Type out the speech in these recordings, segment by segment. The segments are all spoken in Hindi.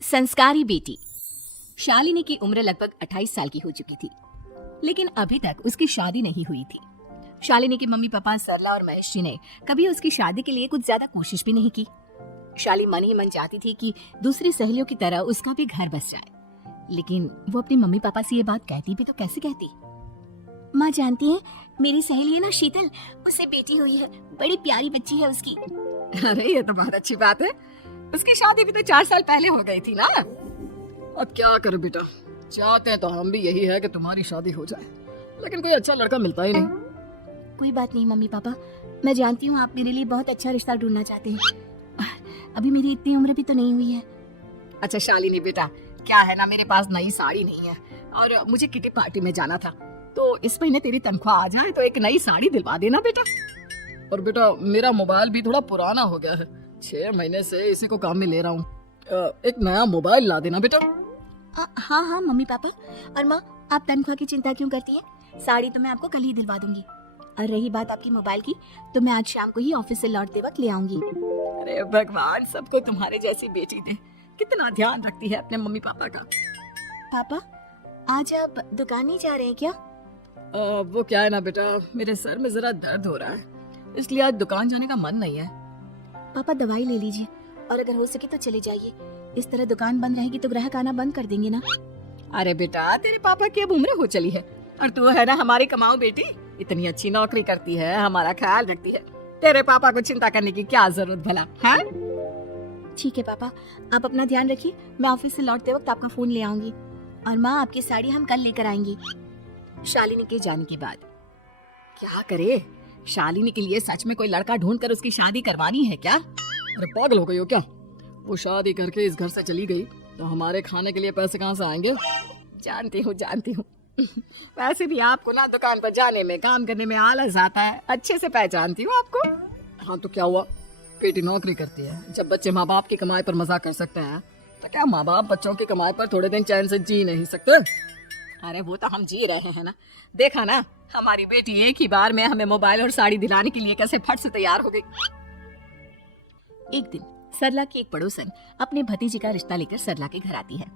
संस्कारी बेटी। शालिनी की उम्र लगभग 28 साल की हो चुकी थी, लेकिन अभी तक उसकी शादी नहीं हुई थी। शालिनी के मम्मी पापा सरला और महेश जी ने कभी उसकी शादी के लिए कुछ ज्यादा कोशिश भी नहीं की। शाली मन ही मन चाहती थी कि दूसरी सहेलियों की तरह उसका भी घर बस जाए, लेकिन वो अपने मम्मी पापा से ये बात कहती भी तो कैसे कहती। माँ जानती है, मेरी सहेली है ना शीतल, उससे बेटी हुई है, बड़ी प्यारी बच्ची है उसकी। अरे ये तो बहुत अच्छी बात है। उसकी शादी भी तो 4 साल पहले हो गई थी ना। अब क्या करो बेटा, चाहते हैं तो हम भी यही है कि तुम्हारी शादी हो जाए, लेकिन कोई अच्छा लड़का मिलता ही नहीं। कोई बात नहीं मम्मी पापा, मैं जानती हूँ आप मेरे लिए बहुत अच्छा रिश्ता ढूंढना चाहते हैं। अभी मेरी इतनी उम्र भी तो नहीं हुई है। अच्छा शालिनी बेटा, क्या है ना, मेरे पास नई साड़ी नहीं है और मुझे किटी पार्टी में जाना था, तो इस महीने तेरी तनख्वाह आ जाए तो एक नई साड़ी दिलवा देना बेटा। और बेटा मेरा मोबाइल भी थोड़ा पुराना हो गया है, 6 महीने से इसी को काम में ले रहा हूँ, एक नया मोबाइल ला देना बेटा। हाँ हाँ मम्मी पापा। और माँ, आप तनख्वाह की चिंता क्यों करती हैं? साड़ी तो मैं आपको कल ही दिलवा दूंगी। और रही बात आपकी मोबाइल की, तो मैं आज शाम को ही ऑफिस से लौटते वक्त ले आऊंगी। अरे भगवान सबको तुम्हारे जैसी बेटी दे, कितना ध्यान रखती है अपने मम्मी पापा का। पापा, आज आप दुकान नहीं जा रहे हैं क्या? वो क्या है ना बेटा, मेरे सर में जरा दर्द हो रहा है, इसलिए आज दुकान जाने का मन नहीं है। पापा दवाई ले लीजिए, और अगर हो सके तो चले जाइए। इस तरह दुकान बंद रहेगी तो ग्राहक आना बंद कर देंगे ना। अरे बेटा, तेरे पापा की अब उम्र हो चली है और तू है ना हमारी कमाऊ बेटी, इतनी अच्छी नौकरी करती है, हमारा ख्याल रखती है, तेरे पापा को चिंता करने की क्या जरूरत भला है? ठीक है पापा, आप अपना ध्यान रखिए, मैं ऑफिस से लौटते वक्त आपका फोन ले आऊंगी। और माँ, आपकी साड़ी हम कल लेकर आएंगी। शालिनी के जाने के बाद क्या करे? शालिनी के लिए सच में कोई लड़का ढूंढ कर उसकी शादी करवानी है क्या? अरे पागल हो गई हो क्या? वो शादी करके इस घर से चली गई तो हमारे खाने के लिए पैसे कहाँ से आएंगे? जानती हूँ वैसे भी आपको ना दुकान पर जाने में, काम करने में आलस आता है, अच्छे से पहचानती हूँ आपको। हाँ तो क्या हुआ, बेटी नौकरी करती है, जब बच्चे माँ बाप की कमाई पर मजाक कर सकते हैं तो क्या माँ बाप बच्चों की कमाई पर थोड़े दिन चैन से जी नहीं सकते? अरे वो तो हम जी रहे हैं ना, देखा ना हमारी बेटी एक ही बार में हमें मोबाइल और साड़ी दिलाने के लिए कैसे फट से तैयार हो गई। एक दिन सरला की एक पड़ोसन अपने भतीजे का रिश्ता लेकर सरला के घर आती है।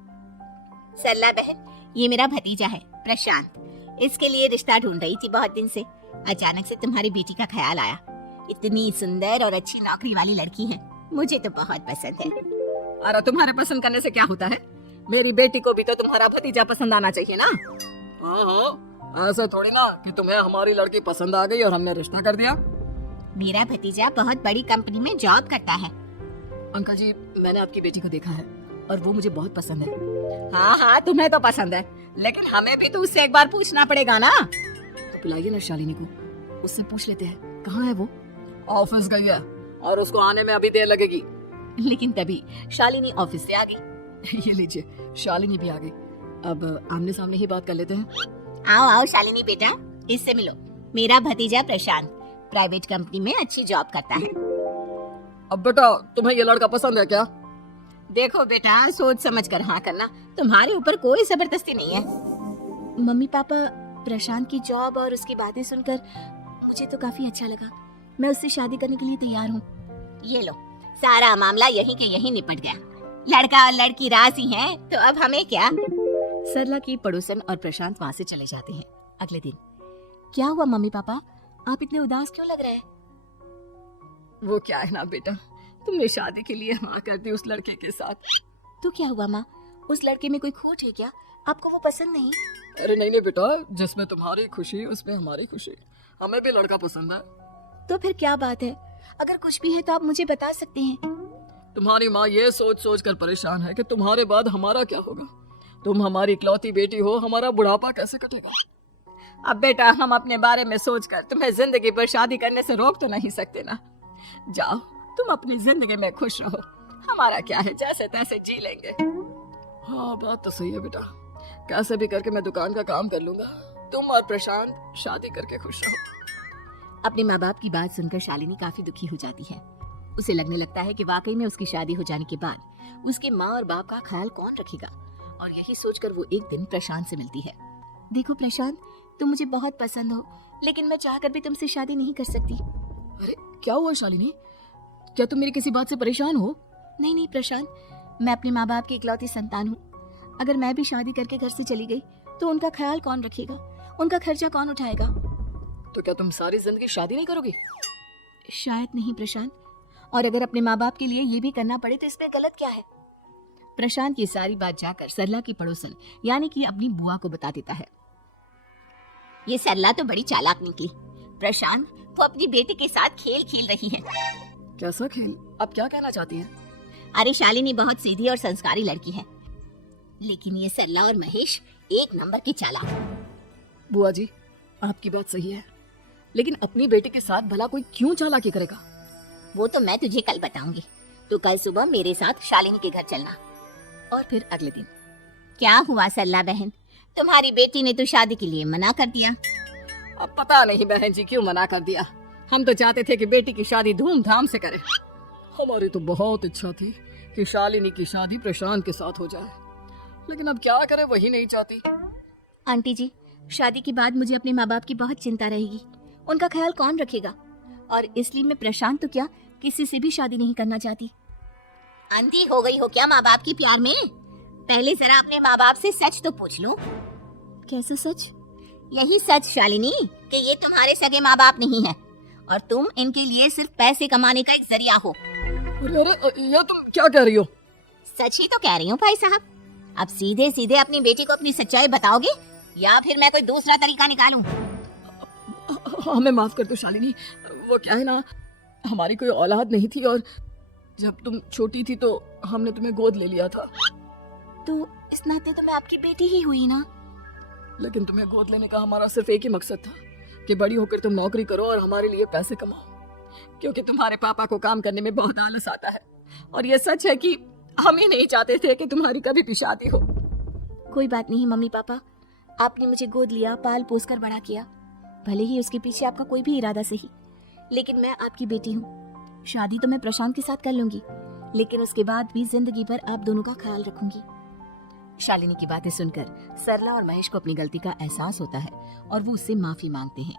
सरला बहन, ये मेरा भतीजा है प्रशांत, इसके लिए रिश्ता ढूंढ रही थी बहुत दिन से। अचानक से तुम्हारी बेटी का ख्याल आया, इतनी सुंदर और अच्छी नौकरी वाली लड़की है, मुझे तो बहुत पसंद है। अरे तुम्हारे पसंद करने से क्या होता है, मेरी बेटी को भी तो तुम्हारा भतीजा पसंद आना चाहिए ना। हाँ, ऐसा थोड़ी ना कि तुम्हें हमारी लड़की पसंद आ गई और हमने रिश्ता कर दिया। मेरा भतीजा बहुत बड़ी कंपनी में जॉब करता है। अंकल जी, मैंने आपकी बेटी को देखा है और वो मुझे बहुत पसंद है। हाँ तुम्हें तो पसंद है, लेकिन हमें भी तो उससे एक बार पूछना पड़ेगा ना। तो बुलाइए ना शालिनी को, उससे पूछ लेते हैं कहाँ है वो। ऑफिस गई है और उसको आने में अभी देर लगेगी। लेकिन तभी शालिनी ऑफिस से आ गई। ये लीजिए, शालिनी भी आ गई, अब आमने सामने ही बात कर लेते हैं। आओ आओ शालिनी बेटा, इससे मिलो, मेरा भतीजा प्रशांत प्राइवेट कंपनी में अच्छी जॉब करता है। अब बेटा, तुम्हें ये लड़का पसंद है क्या? देखो बेटा, सोच समझ कर हाँ करना, तुम्हारे ऊपर कोई जबरदस्ती नहीं है। मम्मी पापा, प्रशांत की जॉब और उसकी बातें सुनकर मुझे तो काफी अच्छा लगा, मैं उससे शादी करने के लिए तैयार हूँ। ये लो, सारा मामला यहीं के यहीं निपट गया, लड़का और लड़की राजी हैं, तो अब हमें क्या। सरला की पड़ोसन और प्रशांत वहाँ से चले जाते हैं। अगले दिन, क्या हुआ मम्मी पापा, आप इतने उदास क्यों लग रहे हैं? वो क्या है ना बेटा, तुमने शादी के लिए हाँ कर दी उस लड़के के साथ। तो क्या हुआ माँ, उस लड़के में कोई खोट है क्या? आपको वो पसंद नहीं? अरे नहीं बेटा, जिसमें तुम्हारी खुशी उसमें हमारी खुशी, हमें भी लड़का पसंद है। तो फिर क्या बात है, अगर कुछ भी है तो आप मुझे बता सकते हैं। तुम्हारी माँ ये सोच सोच कर परेशान है कि तुम्हारे बाद हमारा क्या होगा। तुम हमारी इकलौती बेटी हो, हमारा बुढ़ापा कैसे कटेगा। अब बेटा, हम अपने बारे में सोचकर तुम्हें जिंदगी पर शादी करने से रोक तो नहीं सकते ना। जाओ, तुम अपनी जिंदगी में खुश रहो, हमारा क्या है, जैसे तैसे जी लेंगे। हाँ बात तो सही है बेटा, कैसे भी करके मैं दुकान का काम कर लूंगा, तुम और प्रशांत शादी करके खुश रहो। अपने माँ बाप की बात सुनकर शालिनी काफी दुखी हो जाती है। उसे लगने लगता है कि वाकई में उसकी शादी हो जाने के बाद उसके माँ और बाप का ख्याल कौन रखेगा। और यही सोचकर वो एक दिन प्रशांत से मिलती है। देखो प्रशांत, तुम मुझे बहुत पसंद हो, लेकिन मैं चाहकर भी तुमसे शादी नहीं कर सकती। अरे क्या हुआ शालिनी, क्या तुम मेरी किसी बात से परेशान हो? नहीं नहीं प्रशांत, मैं अपने माँ बाप की इकलौती संतान हूँ। अगर मैं भी शादी करके घर से चली गई तो उनका ख्याल कौन रखेगा, उनका खर्चा कौन उठाएगा? तो क्या तुम सारी जिंदगी शादी नहीं करोगी? शायद नहीं प्रशांत, और अगर अपने माँ बाप के लिए ये भी करना पड़े तो इसमें गलत क्या है? प्रशांत ये सारी बात जाकर सरला की पड़ोसन यानी कि अपनी बुआ को बता देता है। ये सरला तो बड़ी चालाक निकली। प्रशांत, वो अपनी बेटी के साथ खेल खेल रही है। कैसा खेल? आप क्या कहना चाहती हैं? अरे शालिनी बहुत सीधी और संस्कारी लड़की है, लेकिन ये सरला और महेश एक नंबर की चालाक। बुआ जी, आपकी बात सही है, लेकिन अपनी बेटी के साथ भला कोई क्यों चालाकी करेगा? वो तो मैं तुझे कल बताऊंगी। तो कल सुबह मेरे साथ शालिनी के घर चलना। और फिर अगले दिन। क्या हुआ सरला बहन, तुम्हारी बेटी ने तो शादी के लिए मना कर दिया। अब पता नहीं बहन जी क्यों मना कर दिया। हम तो चाहते थे कि बेटी की शादी धूमधाम से करें। हमारी तो बहुत इच्छा थी कि शालिनी की शादी प्रशांत के साथ हो जाए, लेकिन अब क्या करें, वही नहीं चाहती। आंटी जी, शादी के बाद मुझे अपने माँ बाप की बहुत चिंता रहेगी। उनका ख्याल कौन रखेगा? और इसलिए मैं प्रशांत तो क्या, किसी से भी शादी नहीं करना चाहती। अंधी हो गई हो क्या माँ बाप की प्यार में? पहले जरा अपने माँ बाप से सच तो पूछ लो। कैसा सच? यही सच शालिनी कि ये तुम्हारे सगे माँ बाप नहीं है और तुम इनके लिए सिर्फ पैसे कमाने का एक जरिया हो। अरे ये तुम क्या कह रही हो? सच ही तो कह रही हूँ भाई साहब। अब सीधे सीधे अपनी बेटी को अपनी सच्चाई बताओगे या फिर मैं कोई दूसरा तरीका निकालूं? हमें माफ कर दो शालिनी, वो क्या है ना, हमारी कोई औलाद नहीं थी और जब तुम छोटी थी तो हमने तुम्हें गोद ले लिया था। तो इस नाते तो मैं आपकी बेटी ही हुई ना। लेकिन तुम्हें गोद लेने का हमारा सिर्फ एक ही मकसद था कि बड़ी होकर तुम नौकरी करो और हमारे लिए पैसे कमाओ, क्योंकि तुम्हारे पापा को काम करने में बहुत आलस आता है। और ये सच है कि हम ही नहीं चाहते थे कि तुम्हारी कभी भी शादी हो। कोई बात नहीं मम्मी पापा, आपने मुझे गोद लिया, पाल पोस कर बड़ा किया, भले ही उसके पीछे आपका कोई भी इरादा सही, लेकिन मैं आपकी बेटी हूँ। शादी तो मैं प्रशांत के साथ कर लूंगी, लेकिन उसके बाद भी जिंदगी भर आप दोनों का ख्याल रखूंगी। शालिनी की बातें सुनकर सरला और महेश को अपनी गलती का एहसास होता है और वो उससे माफी मांगते हैं।